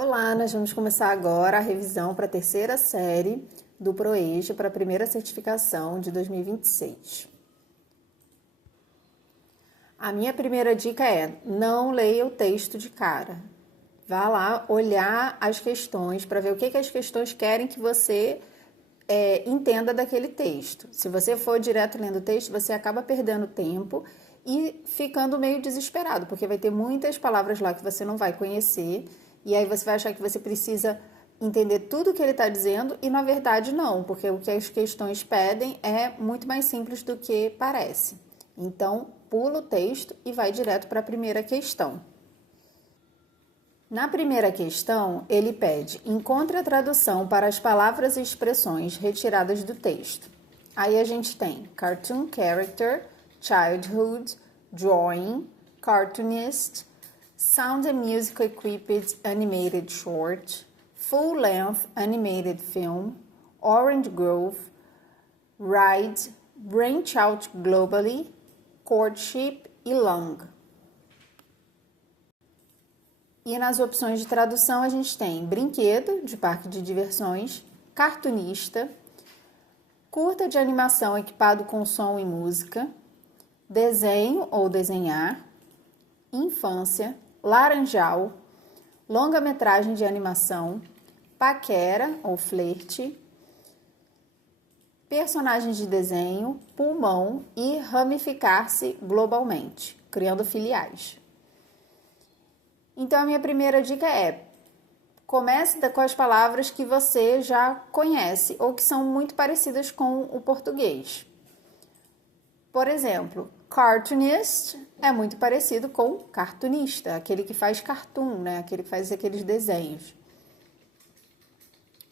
Olá, nós vamos começar agora a revisão para a terceira série do ProEjo para a primeira certificação de 2026. A minha primeira dica é: não leia o texto de cara. Vá lá olhar as questões para ver o que as questões querem que você entenda daquele texto. Se você for direto lendo o texto, você acaba perdendo tempo e ficando meio desesperado, porque vai ter muitas palavras lá que você não vai conhecer, e aí você vai achar que você precisa entender tudo o que ele está dizendo, e na verdade não, porque o que as questões pedem é muito mais simples do que parece. Então, pula o texto e vai direto para a primeira questão. Na primeira questão, ele pede: encontre a tradução para as palavras e expressões retiradas do texto. Aí a gente tem cartoon character, childhood, drawing, cartoonist, sound and music equipped animated short, full-length animated film, orange grove, ride, branch out globally, courtship e long. E nas opções de tradução a gente tem brinquedo, de parque de diversões, cartunista, curta de animação equipado com som e música, desenho ou desenhar, infância, laranjal, longa-metragem de animação, paquera ou flerte, personagens de desenho, pulmão e ramificar-se globalmente, criando filiais. Então, a minha primeira dica é: comece com as palavras que você já conhece ou que são muito parecidas com o português. Por exemplo, cartoonist é muito parecido com cartunista, aquele que faz cartoon, né? Aquele que faz aqueles desenhos.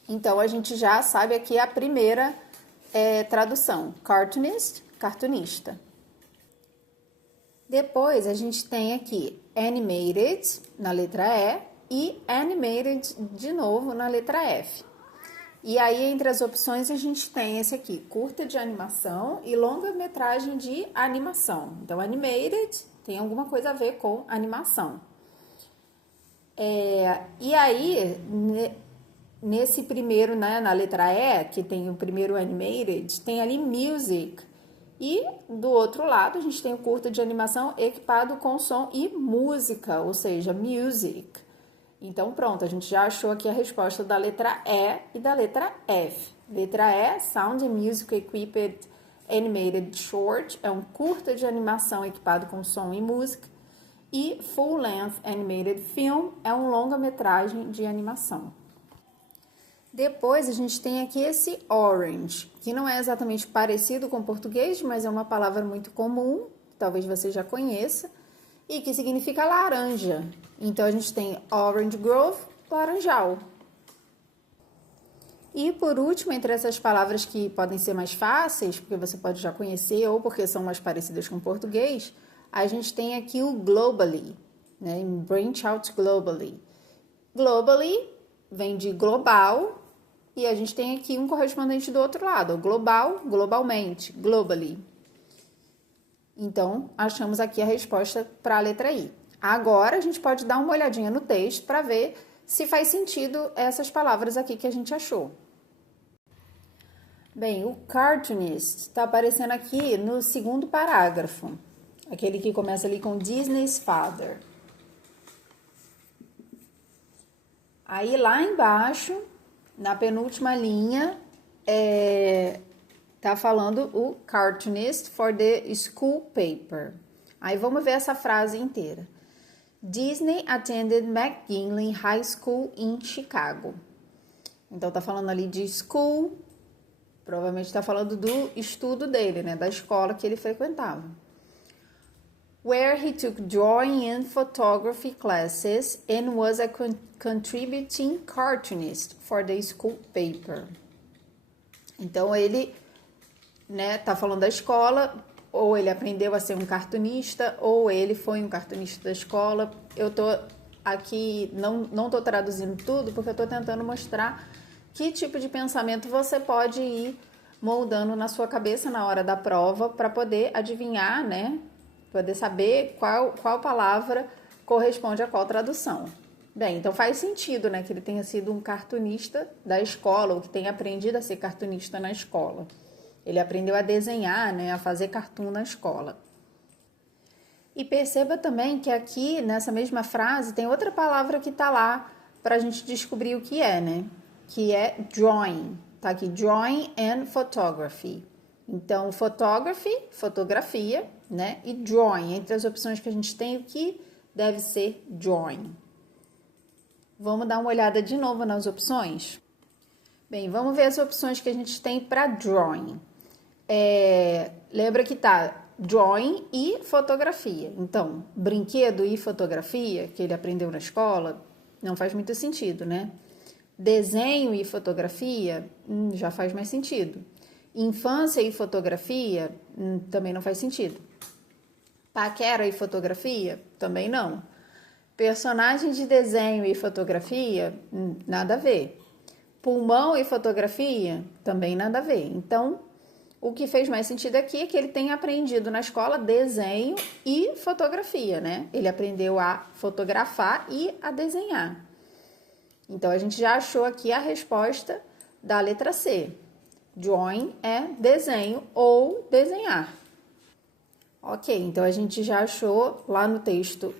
Então, a gente já sabe aqui a primeira tradução: cartoonist, cartunista. Depois, a gente tem aqui animated, na letra E animated, de novo, na letra F. E aí, entre as opções, a gente tem esse aqui: curta de animação e longa-metragem de animação. Então, animated tem alguma coisa a ver com animação. E aí, nesse primeiro, né, na letra E, que tem o primeiro animated, tem ali music. E do outro lado, a gente tem o curta de animação equipado com som e música, ou seja, music. Então, pronto, a gente já achou aqui a resposta da letra E e da letra F. Letra E, Sound and Music Equipped Animated Short, é um curta de animação equipado com som e música. E Full Length Animated Film é um longa-metragem de animação. Depois, a gente tem aqui esse orange, que não é exatamente parecido com o português, mas é uma palavra muito comum, talvez você já conheça, e que significa laranja. Então, a gente tem orange grove, laranjal. E, por último, entre essas palavras que podem ser mais fáceis, porque você pode já conhecer ou porque são mais parecidas com o português, a gente tem aqui o globally, né? Branch out globally. Globally vem de global, e a gente tem aqui um correspondente do outro lado, global, globalmente, globally. Então, achamos aqui a resposta para a letra I. Agora, a gente pode dar uma olhadinha no texto para ver se faz sentido essas palavras aqui que a gente achou. Bem, o cartoonist está aparecendo aqui no segundo parágrafo, aquele que começa ali com Disney's father. Aí, lá embaixo, na penúltima linha, tá falando o cartoonist for the school paper. Aí vamos ver essa frase inteira. Disney attended McGinley High School in Chicago. Então tá falando ali de school, provavelmente tá falando do estudo dele, né, da escola que ele frequentava. Where he took drawing and photography classes and was a contributing cartoonist for the school paper. Então, ele, né, tá falando da escola, ou ele aprendeu a ser um cartunista, ou ele foi um cartunista da escola. Eu tô aqui, não tô traduzindo tudo, porque eu tô tentando mostrar que tipo de pensamento você pode ir moldando na sua cabeça na hora da prova, para poder adivinhar, né, poder saber qual palavra corresponde a qual tradução. Bem, então faz sentido, né, que ele tenha sido um cartunista da escola, ou que tenha aprendido a ser cartunista na escola. Ele aprendeu a desenhar, né, a fazer cartoon na escola. E perceba também que aqui, nessa mesma frase, tem outra palavra que está lá para a gente descobrir o que é, né? Que é drawing. Tá aqui, drawing and photography. Então, photography, fotografia, né? E drawing. Entre as opções que a gente tem, o que deve ser drawing? Vamos dar uma olhada de novo nas opções? Bem, vamos ver as opções que a gente tem para drawing. Lembra que tá drawing e fotografia. Então, brinquedo e fotografia, que ele aprendeu na escola, não faz muito sentido, né? Desenho e fotografia, já faz mais sentido. Infância e fotografia, também não faz sentido. Paquera e fotografia, também não. Personagem de desenho e fotografia, nada a ver. Pulmão e fotografia, também nada a ver. Então, o que fez mais sentido aqui é que ele tem aprendido na escola desenho e fotografia, né? Ele aprendeu a fotografar e a desenhar. Então, a gente já achou aqui a resposta da letra C. Drawing é desenho ou desenhar. Ok, então a gente já achou lá no texto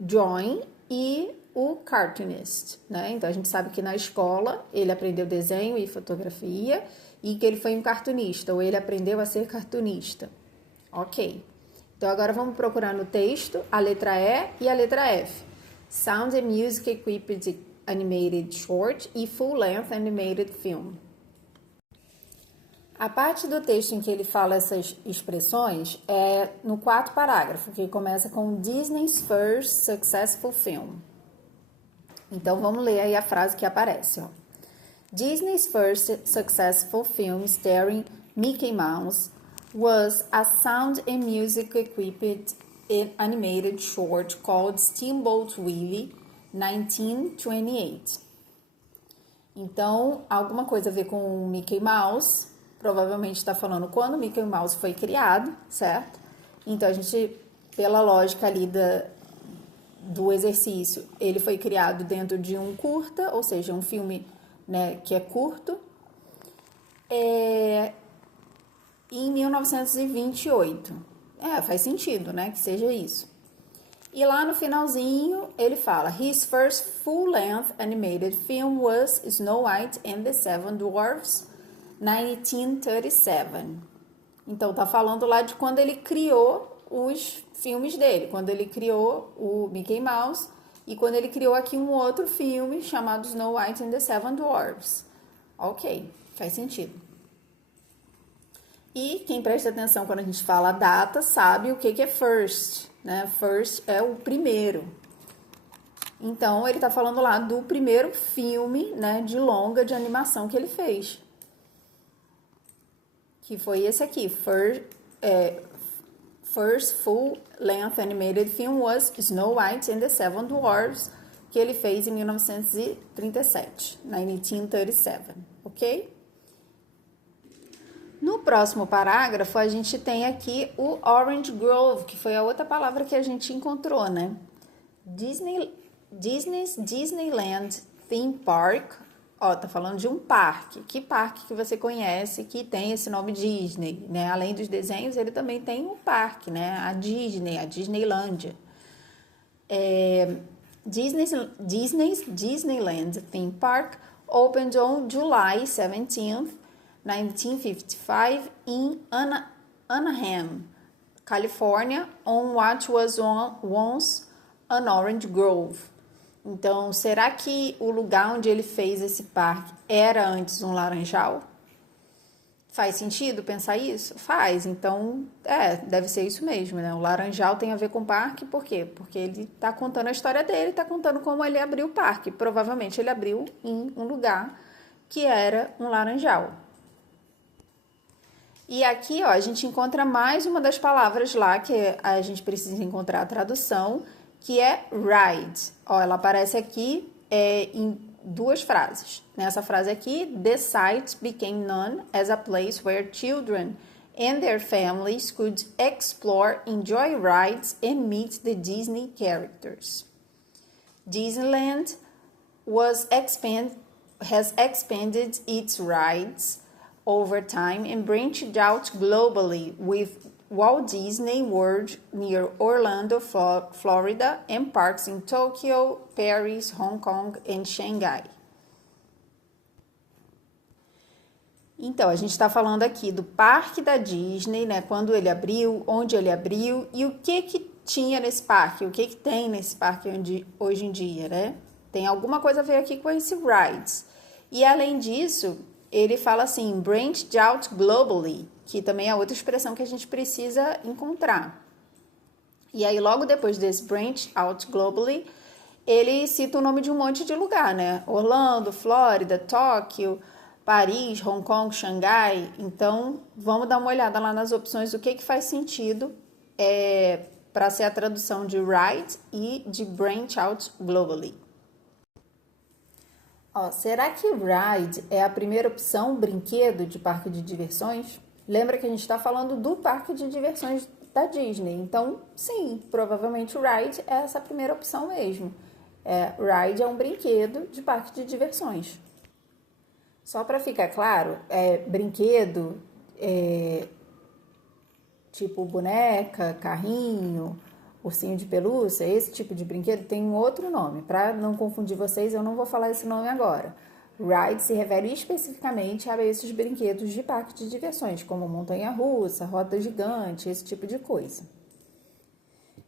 drawing e o cartoonist, né? Então, a gente sabe que na escola ele aprendeu desenho e fotografia e que ele foi um cartunista, ou ele aprendeu a ser cartunista. Ok. Então, agora vamos procurar no texto a letra E e a letra F. Sound and Music Equipped Animated Short e Full Length Animated Film. A parte do texto em que ele fala essas expressões é no quarto parágrafo, que começa com Disney's First Successful Film. Então, vamos ler aí a frase que aparece, ó. Disney's first successful film starring Mickey Mouse was a sound and music equipped animated short called Steamboat Willie, 1928. Então, alguma coisa a ver com o Mickey Mouse, provavelmente está falando quando o Mickey Mouse foi criado, certo? Então, a gente, pela lógica ali do exercício, ele foi criado dentro de um curta, ou seja, um filme, né, que é curto, em 1928. Faz sentido, né, que seja isso. E lá no finalzinho, ele fala, His first full-length animated film was Snow White and the Seven Dwarfs, 1937. Então, tá falando lá de quando ele criou os filmes dele, quando ele criou o Mickey Mouse e quando ele criou aqui um outro filme chamado Snow White and the Seven Dwarfs. Ok, faz sentido. E quem presta atenção quando a gente fala data sabe o que é first, né? First é o primeiro. Então, ele tá falando lá do primeiro filme, né, de longa de animação que ele fez. Que foi esse aqui, First full-length animated film was Snow White and the Seven Dwarfs, que ele fez em 1937, 1937, ok? No próximo parágrafo, a gente tem aqui o Orange Grove, que foi a outra palavra que a gente encontrou, né? Disney's Disneyland Theme Park. Ó, tá falando de um parque. Que parque que você conhece que tem esse nome Disney, né? Além dos desenhos, ele também tem um parque, né? A Disney, a Disneylândia. Disney's Disneyland Theme Park opened on July 17th, 1955 in Anaheim, California, on what was once an orange grove. Então, será que o lugar onde ele fez esse parque era antes um laranjal? Faz sentido pensar isso? Faz. Então, deve ser isso mesmo, né? O laranjal tem a ver com o parque, por quê? Porque ele está contando a história dele, está contando como ele abriu o parque. Provavelmente ele abriu em um lugar que era um laranjal. E aqui, ó, a gente encontra mais uma das palavras lá que a gente precisa encontrar a tradução, que é ride. Ó, ela aparece aqui em duas frases. Nessa frase aqui, the site became known as a place where children and their families could explore, enjoy rides and meet the Disney characters. Disneyland has expanded its rides over time and branched out globally with Walt Disney World near Orlando, Florida, and parks in Tokyo, Paris, Hong Kong and Shanghai. Então, a gente está falando aqui do parque da Disney, né? Quando ele abriu, onde ele abriu e o que tinha nesse parque, o que tem nesse parque hoje em dia, né? Tem alguma coisa a ver aqui com esse rides. E além disso, ele fala assim, branched out globally, que também é outra expressão que a gente precisa encontrar. E aí, logo depois desse branched out globally, ele cita o nome de um monte de lugar, né? Orlando, Flórida, Tóquio, Paris, Hong Kong, Xangai. Então, vamos dar uma olhada lá nas opções do que faz sentido para ser a tradução de ride e de branch out globally. Será que ride é a primeira opção, brinquedo de parque de diversões? Lembra que a gente está falando do parque de diversões da Disney. Então, sim, provavelmente o ride é essa primeira opção mesmo. Ride é um brinquedo de parque de diversões. Só para ficar claro, brinquedo, tipo boneca, carrinho, ursinho de pelúcia, esse tipo de brinquedo tem um outro nome. Para não confundir vocês, eu não vou falar esse nome agora. Ride se refere especificamente a esses brinquedos de parque de diversões, como montanha-russa, roda gigante, esse tipo de coisa.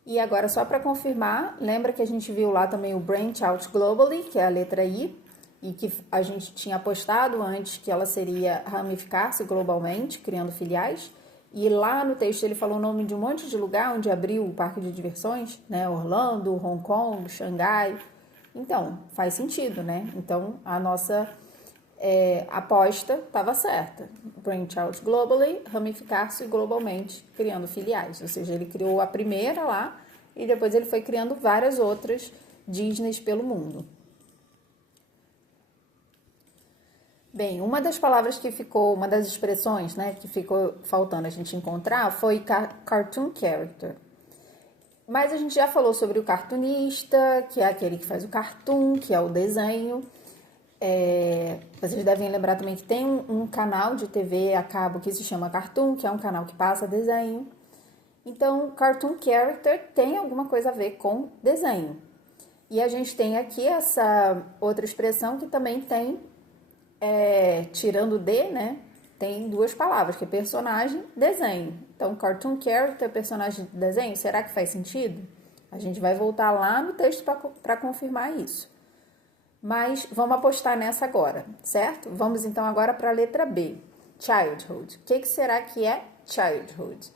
E agora, só para confirmar, lembra que a gente viu lá também o Branch Out Globally, que é a letra I, e que a gente tinha apostado antes que ela seria ramificar-se globalmente, criando filiais. E lá no texto ele falou o nome de um monte de lugar onde abriu o parque de diversões, né? Orlando, Hong Kong, Xangai. Então, faz sentido, né? Então, a nossa aposta estava certa. Branch out globally, ramificar-se globalmente, criando filiais. Ou seja, ele criou a primeira lá e depois ele foi criando várias outras Disneys pelo mundo. Bem, uma das palavras que ficou, uma das expressões, né, que ficou faltando a gente encontrar foi cartoon character. Mas a gente já falou sobre o cartunista, que é aquele que faz o cartoon, que é o desenho. Vocês devem lembrar também que tem um canal de TV a cabo que se chama Cartoon, que é um canal que passa desenho. Então, cartoon character tem alguma coisa a ver com desenho. E a gente tem aqui essa outra expressão que também tem, tirando D, né? Tem duas palavras, que é personagem, desenho. Então, cartoon character, personagem de desenho, será que faz sentido? A gente vai voltar lá no texto para confirmar isso. Mas vamos apostar nessa agora, certo? Vamos então agora para a letra B, childhood. O que será que é childhood?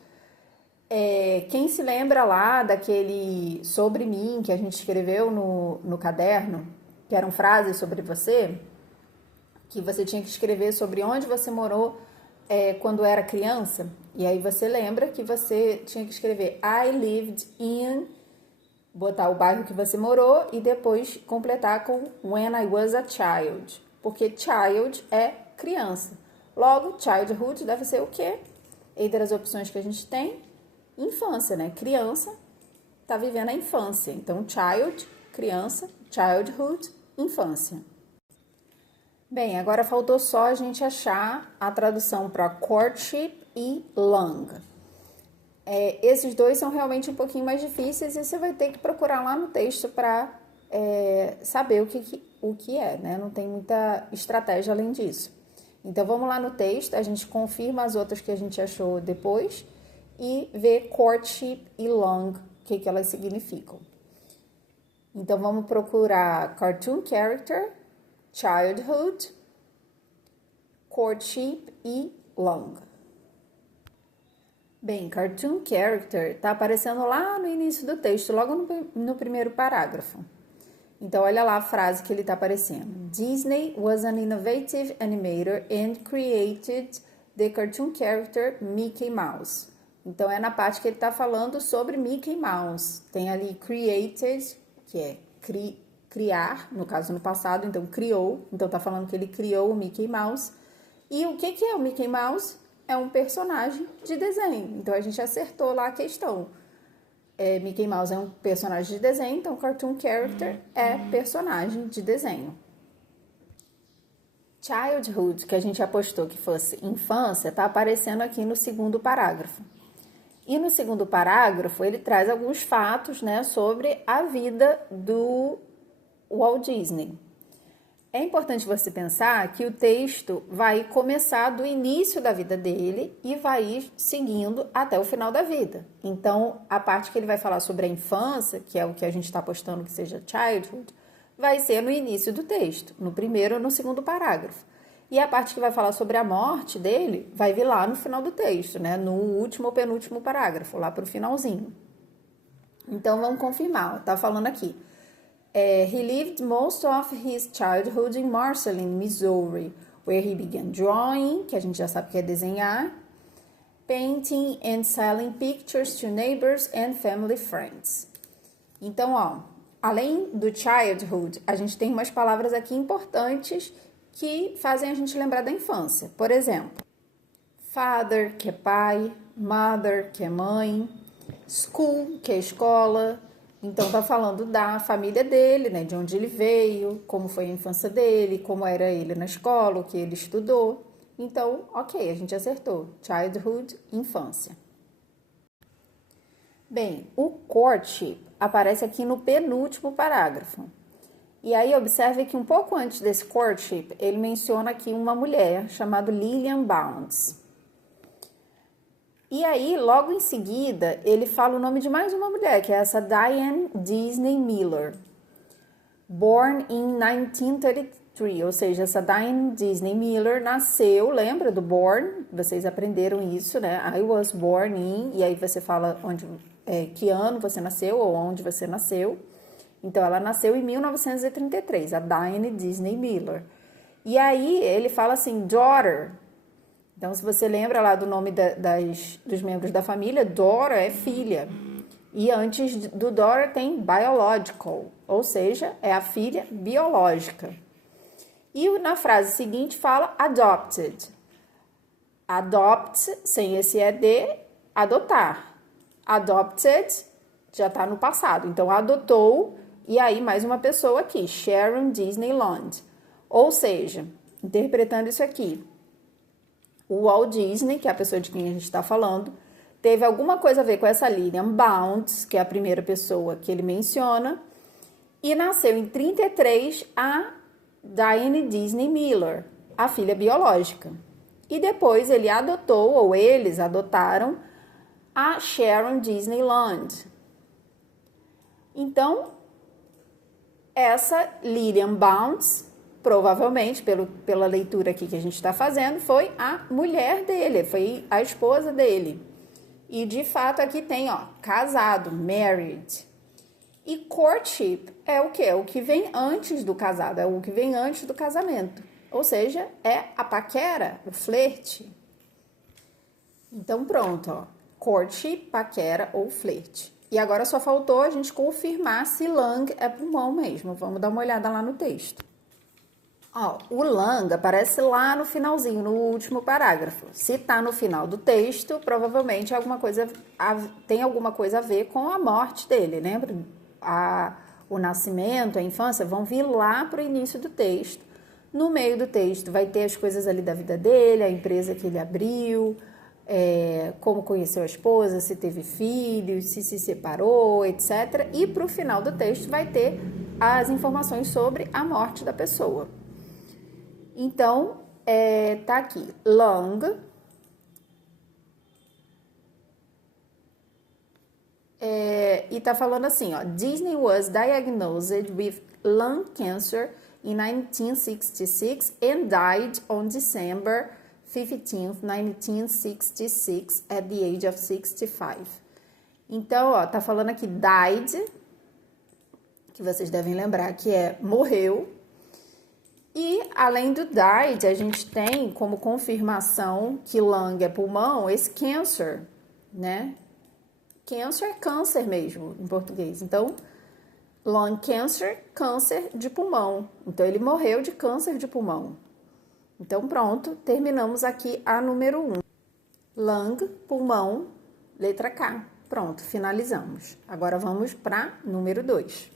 Quem se lembra lá daquele sobre mim que a gente escreveu no caderno, que eram frases sobre você, que você tinha que escrever sobre onde você morou quando era criança, e aí você lembra que você tinha que escrever I lived in, botar o bairro que você morou e depois completar com when I was a child, porque child é criança. Logo, childhood deve ser o quê? Entre as opções que a gente tem, infância, né? Criança tá vivendo a infância. Então, child, criança, childhood, infância. Bem, agora faltou só a gente achar a tradução para courtship e long. Esses dois são realmente um pouquinho mais difíceis e você vai ter que procurar lá no texto para saber o que é, né? Não tem muita estratégia além disso. Então, vamos lá no texto, a gente confirma as outras que a gente achou depois e vê courtship e long, o que elas significam. Então, vamos procurar cartoon character, childhood, courtship e long. Bem, cartoon character está aparecendo lá no início do texto, logo no primeiro parágrafo. Então, olha lá a frase que ele está aparecendo. Disney was an innovative animator and created the cartoon character Mickey Mouse. Então, é na parte que ele está falando sobre Mickey Mouse. Tem ali created, que é criar, no caso no passado, então criou. Então, está falando que ele criou o Mickey Mouse. E o que é o Mickey Mouse? É um personagem de desenho. Então, a gente acertou lá a questão. Mickey Mouse é um personagem de desenho, então cartoon character é personagem de desenho. Childhood, que a gente apostou que fosse infância, está aparecendo aqui no segundo parágrafo. E no segundo parágrafo ele traz alguns fatos, né, sobre a vida do Walt Disney. É importante você pensar que o texto vai começar do início da vida dele e vai ir seguindo até o final da vida. Então, a parte que ele vai falar sobre a infância, que é o que a gente está apostando que seja childhood, vai ser no início do texto, no primeiro ou no segundo parágrafo. E a parte que vai falar sobre a morte dele vai vir lá no final do texto, né? No último ou penúltimo parágrafo, lá para o finalzinho. Então, vamos confirmar. Está falando aqui. He lived most of his childhood in Marceline, Missouri, where he began drawing, que a gente já sabe que é desenhar, painting and selling pictures to neighbors and family friends. Então, ó, além do childhood, a gente tem umas palavras aqui importantes que fazem a gente lembrar da infância. Por exemplo, father, que é pai, mother, que é mãe, school, que é escola. Então, tá falando da família dele, né? De onde ele veio, como foi a infância dele, como era ele na escola, o que ele estudou. Então, ok, a gente acertou. Childhood, infância. Bem, o courtship aparece aqui no penúltimo parágrafo. E aí, observe que um pouco antes desse courtship, ele menciona aqui uma mulher chamada Lillian Bounds. E aí, logo em seguida, ele fala o nome de mais uma mulher, que é essa Diane Disney Miller. Born in 1933, ou seja, essa Diane Disney Miller nasceu, lembra do born? Vocês aprenderam isso, né? I was born in, e aí você fala que ano você nasceu ou onde você nasceu. Então, ela nasceu em 1933, a Diane Disney Miller. E aí, ele fala assim, daughter. Então, se você lembra lá do nome dos membros da família, Dora é filha. E antes do Dora tem biological, ou seja, é a filha biológica. E na frase seguinte fala adopted. Adopt, sem esse ED, adotar. Adopted já está no passado. Então, adotou, e aí mais uma pessoa aqui, Sharon Disneyland. Ou seja, interpretando isso aqui, o Walt Disney, que é a pessoa de quem a gente está falando, teve alguma coisa a ver com essa Lillian Bounds, que é a primeira pessoa que ele menciona, e nasceu em 33 a Diane Disney Miller, a filha biológica. E depois ele adotou, ou eles adotaram, a Sharon Disneyland. Então, essa Lillian Bounds, provavelmente, pela leitura aqui que a gente está fazendo, foi a mulher dele, foi a esposa dele. E, de fato, aqui tem, ó, casado, married. E courtship é o quê? É o que vem antes do casado, é o que vem antes do casamento. Ou seja, é a paquera, o flerte. Então, pronto, ó. Courtship, paquera ou flerte. E agora só faltou a gente confirmar se lung é pulmão mesmo. Vamos dar uma olhada lá no texto. Ó, o lung aparece lá no finalzinho, no último parágrafo. Se está no final do texto, provavelmente tem alguma coisa a ver com a morte dele, lembra? O nascimento, a infância vão vir lá para o início do texto. No meio do texto vai ter as coisas ali da vida dele, a empresa que ele abriu, como conheceu a esposa, se teve filhos, se separou, etc. E para o final do texto vai ter as informações sobre a morte da pessoa. Então, tá aqui, lung, e tá falando assim, ó, Disney was diagnosed with lung cancer in 1966 and died on December 15th, 1966, at the age of 65. Então, ó, tá falando aqui died, que vocês devem lembrar que morreu. E, além do died, a gente tem como confirmação que lung é pulmão, esse cancer, né? Cancer é câncer mesmo, em português. Então, lung cancer, câncer de pulmão. Então, ele morreu de câncer de pulmão. Então, pronto, terminamos aqui a número 1. Lung, pulmão, letra K. Pronto, finalizamos. Agora vamos para número 2.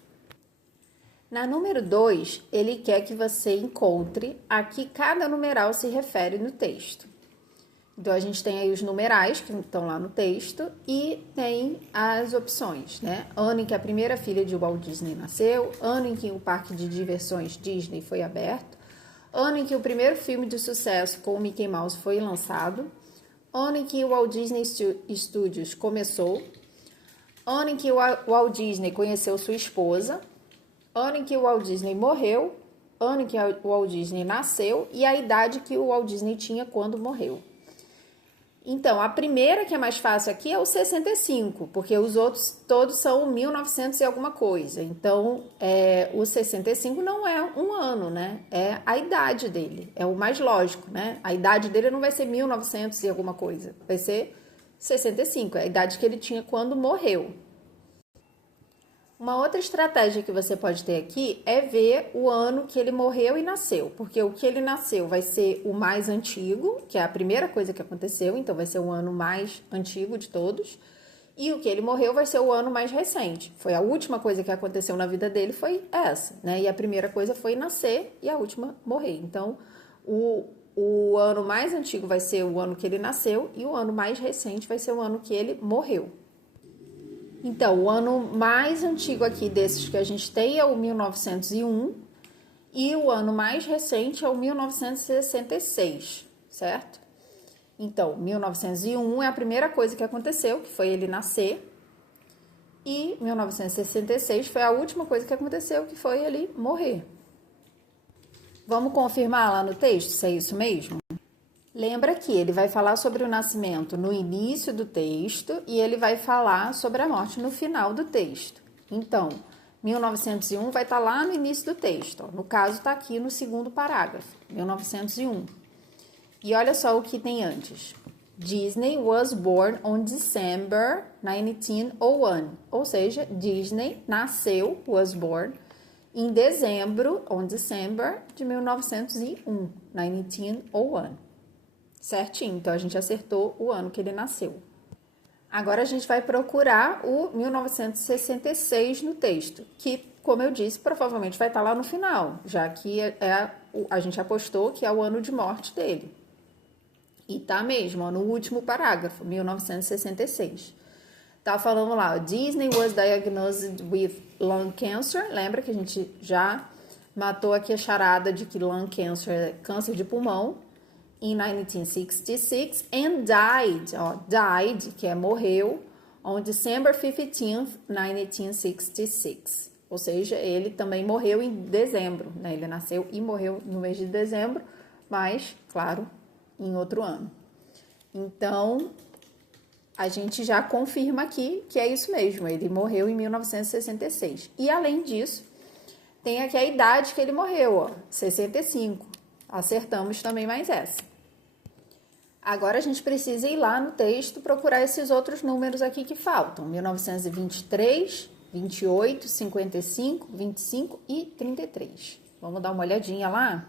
Na número 2, ele quer que você encontre a que cada numeral se refere no texto. Então, a gente tem aí os numerais que estão lá no texto e tem as opções, né? Ano em que a primeira filha de Walt Disney nasceu, ano em que o parque de diversões Disney foi aberto, ano em que o primeiro filme de sucesso com o Mickey Mouse foi lançado, ano em que o Walt Disney Studios começou, ano em que o Walt Disney conheceu sua esposa, ano em que o Walt Disney morreu, ano em que o Walt Disney nasceu e a idade que o Walt Disney tinha quando morreu. Então, a primeira que é mais fácil aqui é o 65, porque os outros todos são 1900 e alguma coisa. Então, o 65 não é um ano, né? É a idade dele, é o mais lógico, né? A idade dele não vai ser 1900 e alguma coisa, vai ser 65, é a idade que ele tinha quando morreu. Uma outra estratégia que você pode ter aqui é ver o ano que ele morreu e nasceu, porque o que ele nasceu vai ser o mais antigo, que é a primeira coisa que aconteceu, então vai ser o ano mais antigo de todos, e o que ele morreu vai ser o ano mais recente. Foi a última coisa que aconteceu na vida dele, foi essa, né? E a primeira coisa foi nascer e a última morrer. Então, o ano mais antigo vai ser o ano que ele nasceu e o ano mais recente vai ser o ano que ele morreu. Então, o ano mais antigo aqui desses que a gente tem é o 1901 e o ano mais recente é o 1966, certo? Então, 1901 é a primeira coisa que aconteceu, que foi ele nascer, e 1966 foi a última coisa que aconteceu, que foi ele morrer. Vamos confirmar lá no texto se é isso mesmo? Lembra que ele vai falar sobre o nascimento no início do texto e ele vai falar sobre a morte no final do texto. Então, 1901 vai estar lá no início do texto. No caso, está aqui no segundo parágrafo, 1901. E olha só o que tem antes. Disney was born on December 1901. Ou seja, Disney nasceu, was born, em dezembro, on December, de 1901. 1901. Certinho, então a gente acertou o ano que ele nasceu. Agora a gente vai procurar o 1966 no texto, que, como eu disse, provavelmente vai estar lá no final, já que a gente apostou que é o ano de morte dele. E tá mesmo, ó, no último parágrafo, 1966. Tá falando lá, Disney was diagnosed with lung cancer. Lembra que a gente já matou aqui a charada de que lung cancer é câncer de pulmão. In 1966 and died, que é morreu, on December 15th, 1966. Ou seja, ele também morreu em dezembro, né? Ele nasceu e morreu no mês de dezembro, mas, claro, em outro ano. Então, a gente já confirma aqui que é isso mesmo, ele morreu em 1966. E, além disso, tem aqui a idade que ele morreu, ó, 65. Acertamos também mais essa. Agora a gente precisa ir lá no texto procurar esses outros números aqui que faltam. 1923, 28, 55, 25 e 33. Vamos dar uma olhadinha lá?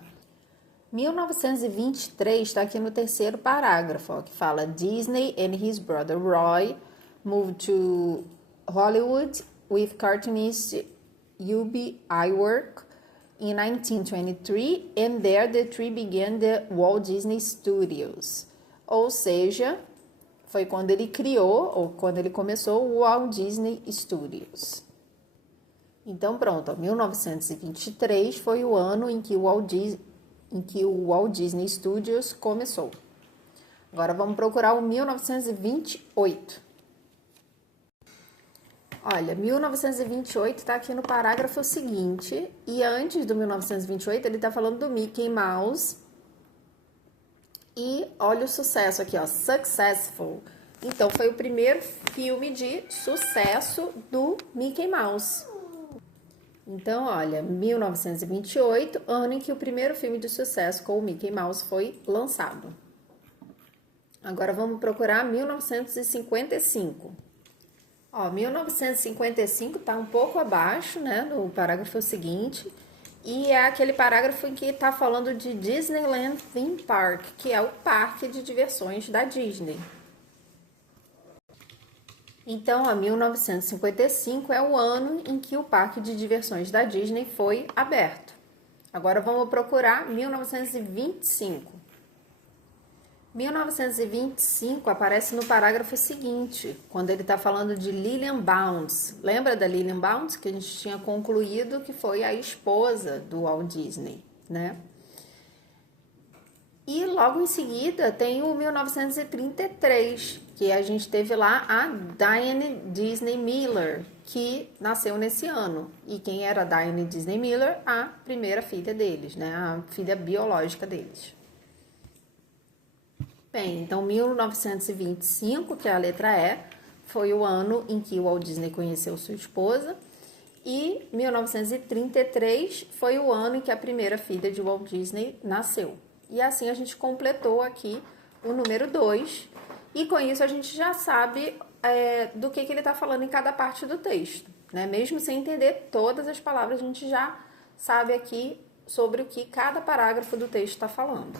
1923 está aqui no terceiro parágrafo, ó, que fala Disney and his brother Roy moved to Hollywood with cartoonist U.B. Iwerk in 1923 and there the three began the Walt Disney Studios. Ou seja, foi quando ele criou, ou quando ele começou, o Walt Disney Studios. Então, pronto, ó, 1923 foi o ano em que o Walt Disney Studios começou. Agora, vamos procurar o 1928. Olha, 1928 está aqui no parágrafo seguinte, e antes do 1928 ele está falando do Mickey Mouse. E olha o sucesso aqui, ó, Successful. Então, foi o primeiro filme de sucesso do Mickey Mouse. Então, olha, 1928, ano em que o primeiro filme de sucesso com o Mickey Mouse foi lançado. Agora, vamos procurar 1955. Ó, 1955 tá um pouco abaixo, né, no parágrafo seguinte. E é aquele parágrafo em que está falando de Disneyland Theme Park, que é o parque de diversões da Disney. Então, a 1955 é o ano em que o parque de diversões da Disney foi aberto. Agora vamos procurar 1925. 1925 aparece no parágrafo seguinte, quando ele está falando de Lillian Bounds. Lembra da Lillian Bounds, que a gente tinha concluído que foi a esposa do Walt Disney, né? E logo em seguida tem o 1933, que a gente teve lá a Diane Disney Miller, que nasceu nesse ano. E quem era a Diane Disney Miller? A primeira filha deles, né? A filha biológica deles. Bem, então 1925, que é a letra E, foi o ano em que o Walt Disney conheceu sua esposa. E 1933 foi o ano em que a primeira filha de Walt Disney nasceu. E assim a gente completou aqui o número 2. E com isso a gente já sabe do que ele está falando em cada parte do texto, né? Mesmo sem entender todas as palavras, a gente já sabe aqui sobre o que cada parágrafo do texto está falando.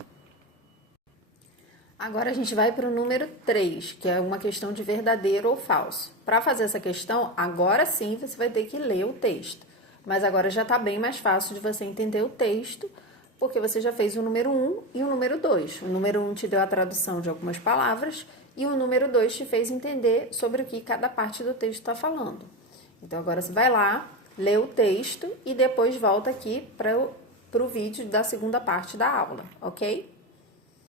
Agora a gente vai para o número 3, que é uma questão de verdadeiro ou falso. Para fazer essa questão, agora sim você vai ter que ler o texto. Mas agora já está bem mais fácil de você entender o texto, porque você já fez o número 1 e o número 2. O número 1 te deu a tradução de algumas palavras e o número 2 te fez entender sobre o que cada parte do texto está falando. Então agora você vai lá, lê o texto e depois volta aqui para o vídeo da segunda parte da aula, ok?